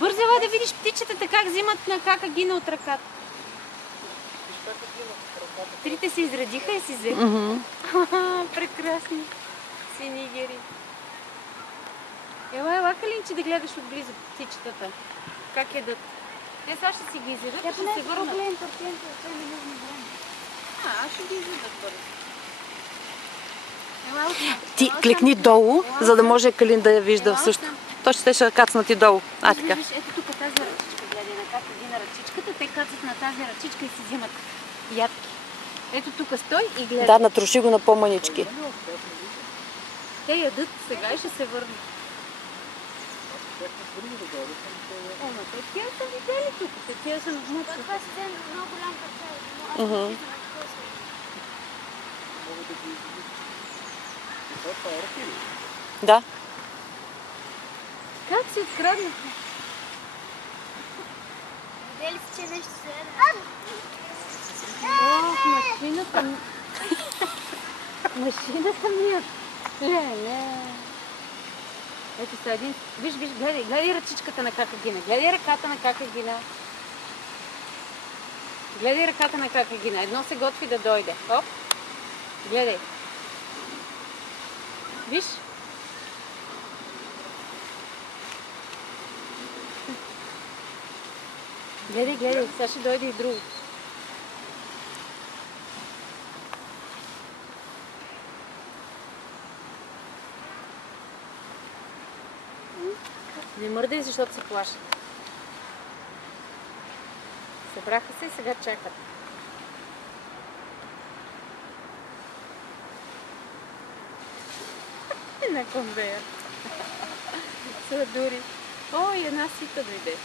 Бързо ела да видиш птичетата как взимат на кака гина от ръката. Трите се изредиха и си взеха. Прекрасни синигери. Ела, Калинче, да гледаш отблизо птичетата. Как едат. Те сега ще си ги изядат и ще се върнат. Аз ще ги изядат бързо. Ти кликни долу, за да може Калин да я вижда също. Той ще ще кацнати долу. Така. Виж, ето тук тази ръчичка, гледай, на как ги на ръчичката, те кацат на тази ръчичка и си взимат ядки. Ето тук стой и гледай. Да, натруши го на по-манички. Те ядат сега и ще се върнат. Ама те са видели тук, те са внутри. Това си вземе много голям парцел. Да. Как си откраднаха? Видели си, че нещо се еде? Ох, машината ми. Машината ми е. Не. Ето са един. Виж, гледай ръчичката на кака гина. Гледай ръката на кака гина. Гледай ръката на кака гина. Едно се готви да дойде. Оп. Гледай. Виж. Гледай. Сега ще дойде и друго. Не мърдай, защото се плашат. Събраха се и сега чакат. На конвея. Сладури. О, и една сита дойде.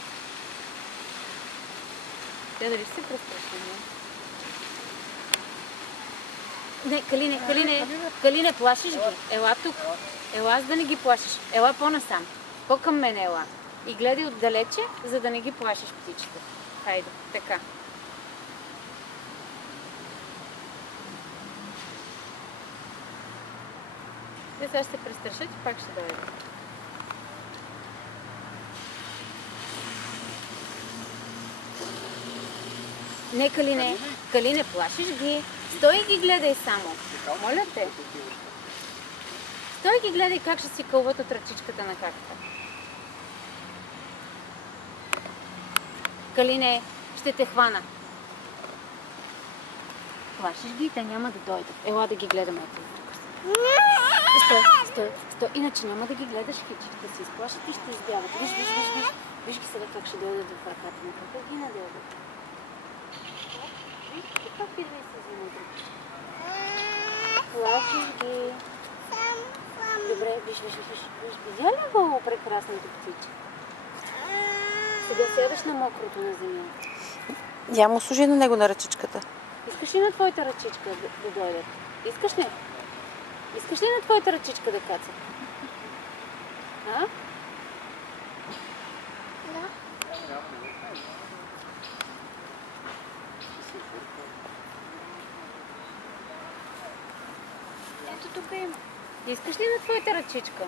Тя дали се престраши? Не, Калине, плашиш ги. Ела тук. Ела, за да не ги плашиш. Ела по-насам. По-към мен ела. И гледай отдалече, за да не ги плашиш птичите. Хайде, така. Те сега ще се престрашат и пак ще дойдат. Не, Калине, плашиш ги. Стой и ги гледай само. Моля те. Стой и ги гледай как ще си кълват от ръчичката на каката. Калине, ще те хвана. Плашиш ги и те няма да дойдат. Ела да ги гледаме. Стой. Иначе няма да ги гледаш хич. Да се изплашат и ще избягат. Виж. Виж ги сега как ще дойдат в ръката на кака ги надълдат. Виж как идва и се взима друг. Плашиш ги. Добре, виж. Видя ли го прекрасното птиче? Сега сядаш на мокрото на земята. Я му служи на него на ръчичката. Искаш ли на твоята ръчичка да дойдат? Искаш ли? Искаш ли на твоята ръчичка да кацат? А? Да. Ето тук има. Искаш ли на твоята ръчичка?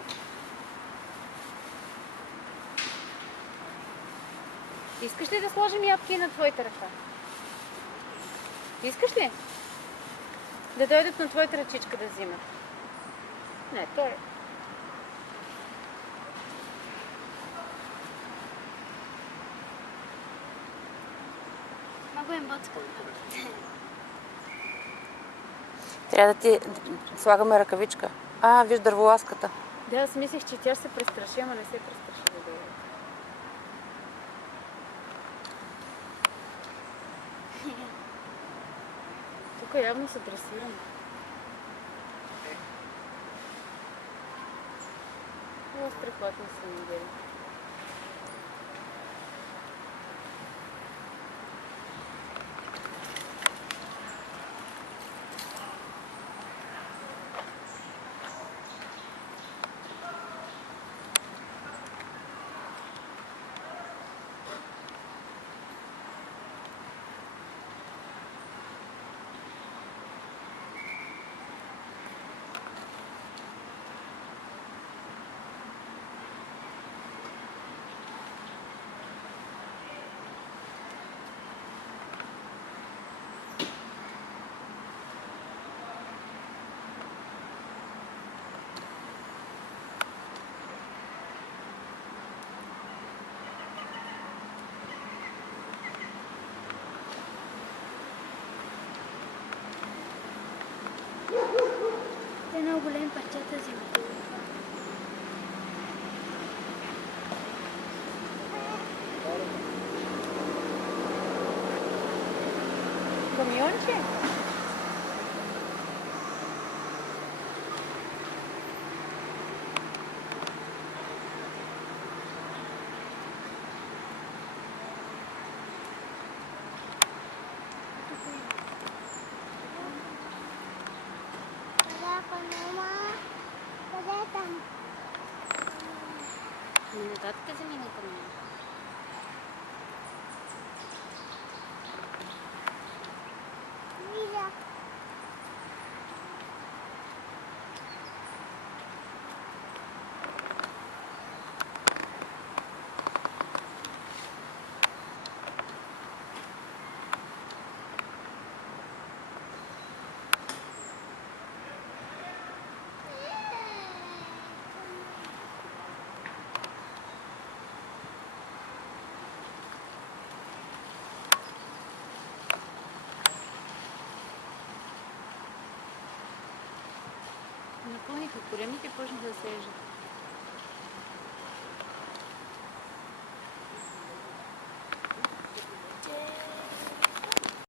Искаш ли да сложим ябки на твоята ръка? Искаш ли? Да дойдат на твоята ръчичка да взимат? Не, той. Много им бъцка. Трябва да ти слагаме ръкавичка. Виж дърволаската. Да, аз мислех, че тя ще се престраши, ама не се престраши да дойде. Тук явно са дресирани. Много страхотни са недели. много големи парчета взимате. Камионче? Wala ka naman. Pagatan. Нататък вземи на камион. Mila. Напълниха коремите и почнаха да сежат.